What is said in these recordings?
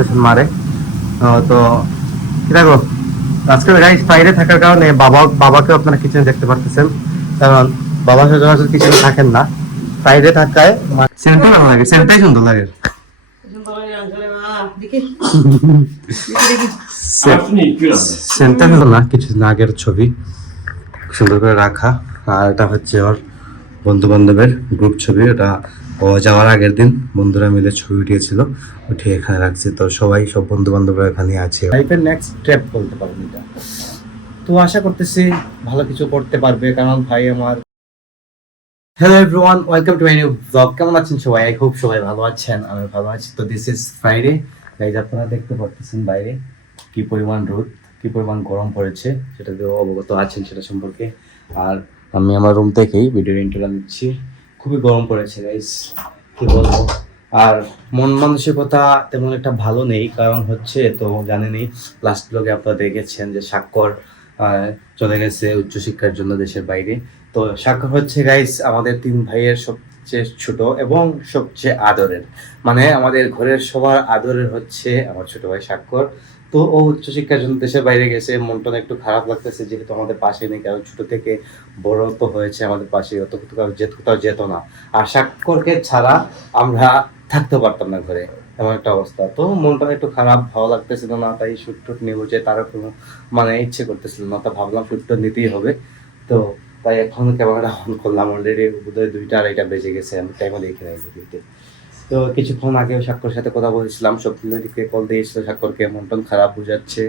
করতেছেন মারে। তো কি দেখো, আজকে গাইস বাইরে থাকার কারণে বাবাকেও আপনারা কিচেনে দেখতে পারতেছেন, কারণ বাবা সচরাচর কিচেনে থাকেন না। বাইরে থাকায় সেন্টটা ভালো লাগে, সেন্টটাই সুন্দর লাগে। সেন্টটা হলো না, কিছুদিন আগের ছবি, সুন্দর করে রাখা। আর এটা হচ্ছে ওর বন্ধু বান্ধবের গ্রুপ ছবি। ওটা ও যাওয়ার আগের দিন বন্ধুরা মিলে ছবি উঠিয়েছিল, উঠিয়ে এখানে রাখছে। তো সবাই, সব বন্ধু বান্ধবরা এখানে আছে। লাইফের নেক্সট স্টেপ বলতে পারেন এটা। তো আশা করতেছি ভালো কিছু করতে পারবে, কারণ ভাই আমার। Hello everyone, welcome to my new blog. কেমন আছেন সবাই? আই হোপ সবাই ভালো আছেন, আমি ভালো আছি। তো দিস ইজ ফ্রাইডে গাইজ, আপনারা দেখতে পাচ্ছেন বাইরে কি পরিমাণ রোদ, কি পরিমাণ গরম পড়েছে, সেটা তো অবগত আছেন সেটা সম্পর্কে। আর আমি আমার রুম থেকেই ভিডিও ইন্টারভিউ নিচ্ছি। খুবই গরম পড়েছে গাইজ, কি বলবো। আর মন মানসিকতা তেমন একটা ভালো নেই, কারণ হচ্ছে তো জানেনই, লাস্ট ব্লগে আপনারা দেখেছেন যে স্বাক্ষর চলে গেছে উচ্চশিক্ষার জন্য দেশের বাইরে। তো স্বাক্ষর হচ্ছে গাইস আমাদের 3 ভাইয়ের সবচেয়ে ছোট এবং সবচেয়ে আদরের, মানে আমাদের ঘরের সবার আদরের হচ্ছে আমার ছোট ভাই স্বাক্ষর। তো ও উচ্চশিক্ষার জন্য দেশের বাইরে গেছে। মনটা একটু খারাপ লাগতেছে, যেহেতু আমাদের পাশে নেই, কারণ ছোট থেকে বড় তো হয়েছে আমাদের পাশে, অত কোথাও যেত না। আর স্বাক্ষরকে ছাড়া আমরা থাকতে পারতাম না ঘরে, এমন একটা অবস্থা। তো মনটা একটু খারাপ, ভালো লাগতেছিল না, তাই শুট টুট নেবো যে তারও কোনো মানে ইচ্ছে করতেছিল না। তা ভাবলাম শুট টুট নিতেই হবে। তো তাই এখন ক্যামেরাটা অন করলাম। অলরেডি বোধহয় 2টা-2:30 বেজে গেছে, আমি টাইমও দেখে নাই ভিডিওতে। তো কিছুক্ষণ আগে স্বাক্ষর সাথে কথা বলেছিলাম, সবগুলোর দিকে কল দিয়েছিল স্বাক্ষরকে, মন টন খারাপ বুঝাচ্ছে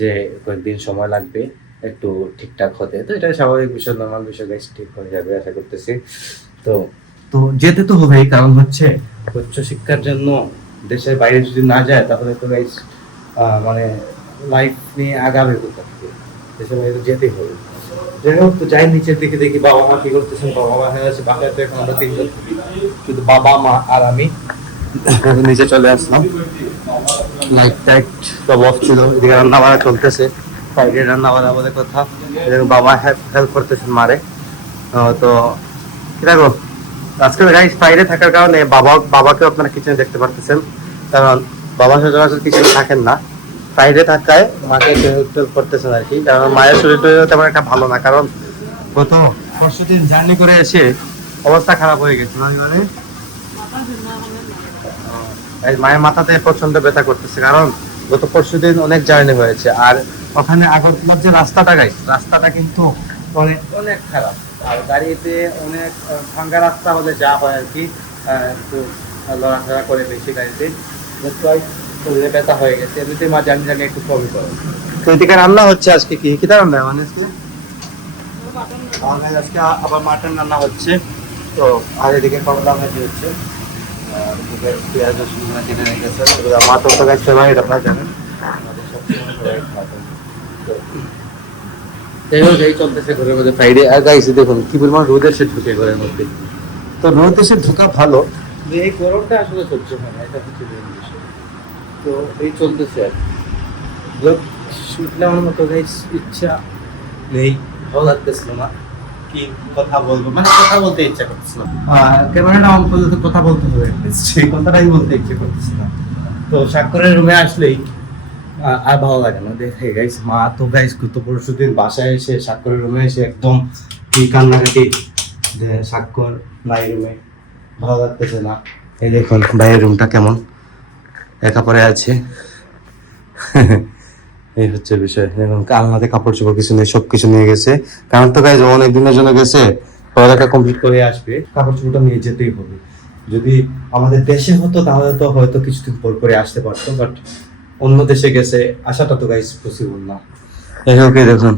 যে কয়েকদিন সময় লাগবে একটু ঠিকঠাক হতে। তো এটা স্বাভাবিক বিষয়, নর্মাল বিষয় গাইস, ঠিক হয়ে যাবে আশা করতেছি। তো তো যেতে তো হবেই, কারণ হচ্ছে উচ্চশিক্ষার জন্য দেশের বাইরে যদি না যায় তাহলে তো গাইস মানে লাইফ নিয়ে আগাবে কোথা থেকে, দেশের বাইরে যেতেই হবে। যাই হোক, তো যাই নিচের দিকে দেখি বাবা মা কি করতেছেন। বাবা মা হয়ে আছে বাসায়, তো এখন আমরা 3জন থাকি, শুধু বাবা মা আর আমি। নিচে চলে আসলাম, লাইট টাইট সব অফ ছিল, এদিকে রান্না বাড়া চলতেছে। সাইডে রান্না বাড়া বলে কথা, বাবা হেল্প করতেছেন মারে। তো কি দেখো, আজকে গাইস বাইরে থাকার কারণে বাবাকেও আপনারা কিচেনে দেখতে পারতেছেন, কারণ বাবা সচরাচর কিচেনে থাকেন না। বাইরে থাকায় মাকে হেল্প করতেছেন আর কি, কারণ মায়ের শরীরটা তেমন একটা ভালো না, কারণ গত পরশুদিন জার্নি করে এসে অবস্থা খারাপ হয়ে গেছে। মানে মায়ের মাথাতে প্রচন্ড ব্যথা করতেছে, কারণ গত পরশুদিন অনেক জার্নি হয়েছে। আর ওখানে আগরতলার যে রাস্তাটা কিন্তু অনেক অনেক খারাপ। আর গাড়িতে অনেক ভাঙ্গা রাস্তা হলে যা হয় আর কি, একটু লড়াচড়া করে বেশি গাড়িতে, শরীরে ব্যথা হয়ে গেছে। এমনিতে মা জানি একটু কমই করে। তো এদিকে রান্না হচ্ছে আজকে কি কি রান্না মানে আজকে আবার মাটন রান্না হচ্ছে। তো আর এদিকে করলা ভাজি হচ্ছে, পেঁয়াজ রসুন কেটে রেখেছে। মা তো গাছ সবাই আপনারা জানেন, যাই হোক এই চলতেছে ঘরের মধ্যে ফ্রাইডে। আর গাইছে দেখুন কি পরিমাণ রোদ এসে ঢুকে ঘরের মধ্যে। তো রোদ এসে ঢোকা ভালো, যে এই গরমটা আসলে সহ্য হয় না, এটা হচ্ছে মেন বিষয়। তো এই চলতেছে আর ব্লগ শুট নেওয়ার মতো গাইস ইচ্ছা নেই, ভালো লাগতেছিল না। কি কথা বলবো, মানে কথা বলতে ইচ্ছা করতেছিল, ক্যামেরাটা অন করলে তো কথা বলতে হবে, সেই কথাটাই বলতে ইচ্ছে করতেছিল। তো স্বাক্ষরের রুমে আসলেই আর ভালো লাগে না। দেখে গাইস মা তো গাইস গত পরশুদিন বাসায় এসে স্বাক্ষরের রুমে এসে একদম কি কান্নাকাটি, যে স্বাক্ষর নাই রুমে, ভালো লাগতেছে না। এই দেখুন বাইরের রুমটা কেমন একা পড়ে আছে। এই হচ্ছে বিষয়। দেখুন আলমারিতে কাপড় চোপড় কিছু নেই, সবকিছু নিয়ে গেছে, কারণ তো গাইস অনেক দিনের জন্য গেছে, পড়ালেখা কমপ্লিট করে আসবে, কাপড় চোপড়টা নিয়ে যেতেই হবে। যদি আমাদের দেশে হতো তাহলে তো হয়তো কিছুদিন পর করে আসতে পারতো, বাট অন্য দেশে গেছে, আসাটা তো গাইস পসিবল না। এই হোক, দেখুন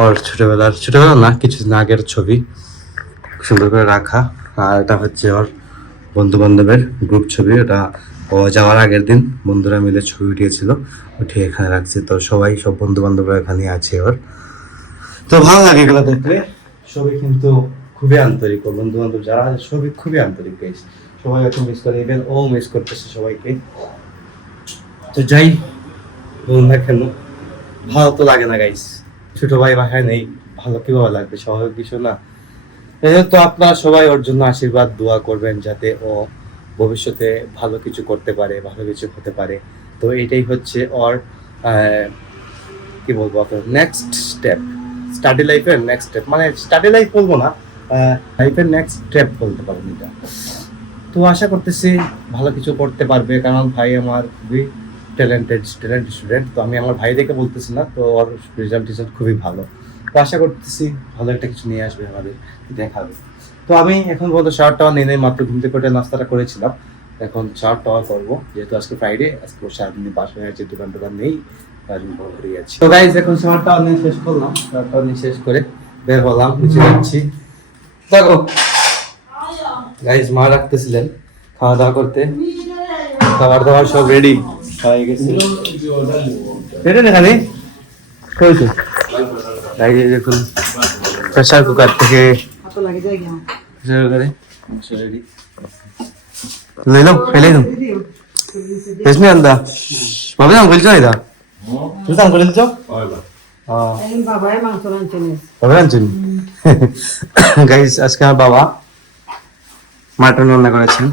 ওর ছোটবেলা না, কিছুদিন আগের ছবি, সুন্দর করে রাখা। আর এটা হচ্ছে ওর বন্ধু বান্ধবের গ্রুপ ছবি। ওটা ও যাওয়ার আগের দিন বন্ধুরা মিলে ছবি উঠিয়েছিল, উঠিয়ে এখানে রাখছে। তো সবাই, সব বন্ধু বান্ধবরা এখানে আছে ওর। তো ভালো লাগে এগুলো দেখলে। সবাই কিন্তু খুবই আন্তরিক, ও বন্ধু বান্ধব যারা আছে সবই খুবই আন্তরিক গাইস। সবাই এখন মিস করে, ইভেন ও মিস করতেছে সবাইকে। তো যাই বলুন না কেন, ভালো তো লাগে না গাইস, ছোট ভাই বাসায় নেই, ভালো কিভাবে লাগবে, স্বাভাবিক বিষয় না। তো আপনারা সবাই ওর জন্য আশীর্বাদ দোয়া করবেন, যাতে ও ভবিষ্যতে ভালো কিছু করতে পারে, ভালো কিছু হতে পারে। তো এইটাই হচ্ছে ওর কি বলবো নেক্সট স্টেপ, স্টাডি লাইফের নেক্সট স্টেপ, মানে স্টাডি লাইফ বলবো না, লাইফের নেক্সট স্টেপ বলতে পারেন এটা। তো আশা করতেছি ভালো কিছু করতে পারবে, কারণ ভাই আমার খুবই ট্যালেন্টেড স্টুডেন্ট। তো আমি আমার ভাই দেখে বলতেছি না, তো ওর রেজাল্ট খুবই ভালো। তো আশা করতেছি ভালো একটা কিছু নিয়ে আসবে, আমাদের দেখাবে। তো আমি এখন বলতে শাওয়ার টাওয়ার নিয়ে নেই, মাত্র ঘুম থেকে উঠে নাস্তাটা করেছিলাম, এখন শাওয়ার টাওয়ার করবো, যেহেতু আজকে ফ্রাইডে, আজকে সারাদিন বাসায় আছে, দোকান টোকান নেই, ঘুরে যাচ্ছি। তো গাইজ এখন শাওয়ার টাওয়ার নিয়ে শেষ করলাম, শাওয়ার টাওয়ার নিয়ে শেষ করে বের হলাম, নিচে যাচ্ছি। দেখো গাইজ মা রাখতেছিলেন খাওয়া দাওয়া করতে, খাবার দাবার সব রেডি হয়ে গেছে। রেডি না খালি কইছো গাইজ, দেখুন প্রেসার কুকার থেকে প্রেসার কুকারে রেডি ले लो पहले तुम इसमें अंदर बाबा हम बोल जाए था तू सांग बोल जाओ हां बाबा है मांग सोलन चने बाबा चने गाइस আজকে আমার বাবা মাটন রান্না করেছেন,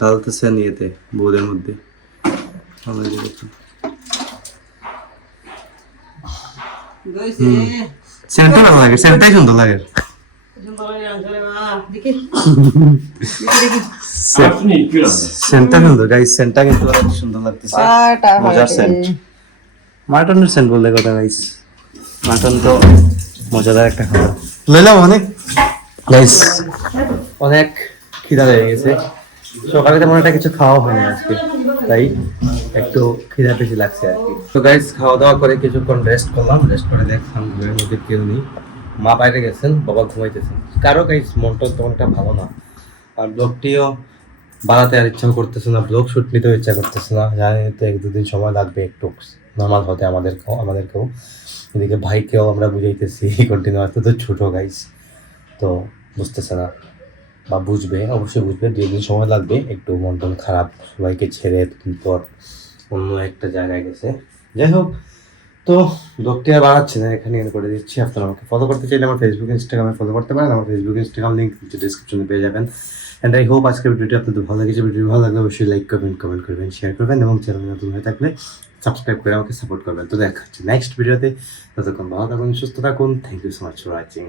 ডালতেছেন ইয়েতে বোলের মধ্যে। সেন্টটা ভালো লাগে, সেন্টটাই সুন্দর লাগে। সেন্টটা সুন্দর গাইস, সেন্টটা কিন্তু অনেক সুন্দর লাগতেছে, মজার সেন্ট। মাটনের সেন্ট বলতে কথা গাইস, মাটন তো মজাদার একটা খাবার। লইলাম অনেক গাইস, অনেক খিদা লেগে গেছে, সকালে তেমন একটা কিছু খাওয়া হয়নি আজকে, তাই একটু খিদা বেশি লাগছে আর কি। তো গাইস খাওয়া দাওয়া করে কিছুক্ষণ রেস্ট করলাম, রেস্ট করে দেখলাম ঘরের মধ্যে কেউ নেই, মা বাইরে গেছেন, বাবা ঘুমাইতেছেন। কারো গাইস মনটা তেমনটা ভালো না, আর ব্লগটিও বাড়াতে আর ইচ্ছা করতেছে না, ব্লগ শুট নিতেও ইচ্ছা করতেছে না, জানি তো 1-2 দিন সময় লাগবে একটু নর্মাল হতে আমাদেরকেও। এদিকে ভাইকেও আমরা বুঝাইতেছি কন্টিনিউ, তো ছোটো গাইস, তো বুঝতেছে না, বা বুঝবে, অবশ্যই বুঝবে, 2 দিন সময় লাগবে, একটু মন টন খারাপ, সবাইকে ছেড়ে কিন্তু অন্য একটা জায়গায় গেছে। যাই হোক, তো ব্লগটি আর বাড়াচ্ছি না, এখানে এন্ড করে দিচ্ছি। আপনারা আমাকে ফলো করতে চাইলে আমার ফেসবুক ইনস্টাগ্রামে ফলো করতে পারেন, আমার ফেসবুক ইনস্টাগ্রাম লিঙ্ক ডিসক্রিপশনে পেয়ে যাবেন। অ্যান্ড আই হোপ আজকের ভিডিওটি আপনাদের ভালো লেগেছে। ভিডিও ভালো লাগলে অবশ্যই লাইক করবেন, কমেন্ট করবেন, শেয়ার করবেন, এবং চ্যানেল নতুন হয়ে থাকলে সাবস্ক্রাইব করে আমাকে সাপোর্ট করবেন। তো দেখা হচ্ছে নেক্সট ভিডিওতে, ততক্ষণ ভালো থাকুন, সুস্থ থাকুন। Thank you so much for watching.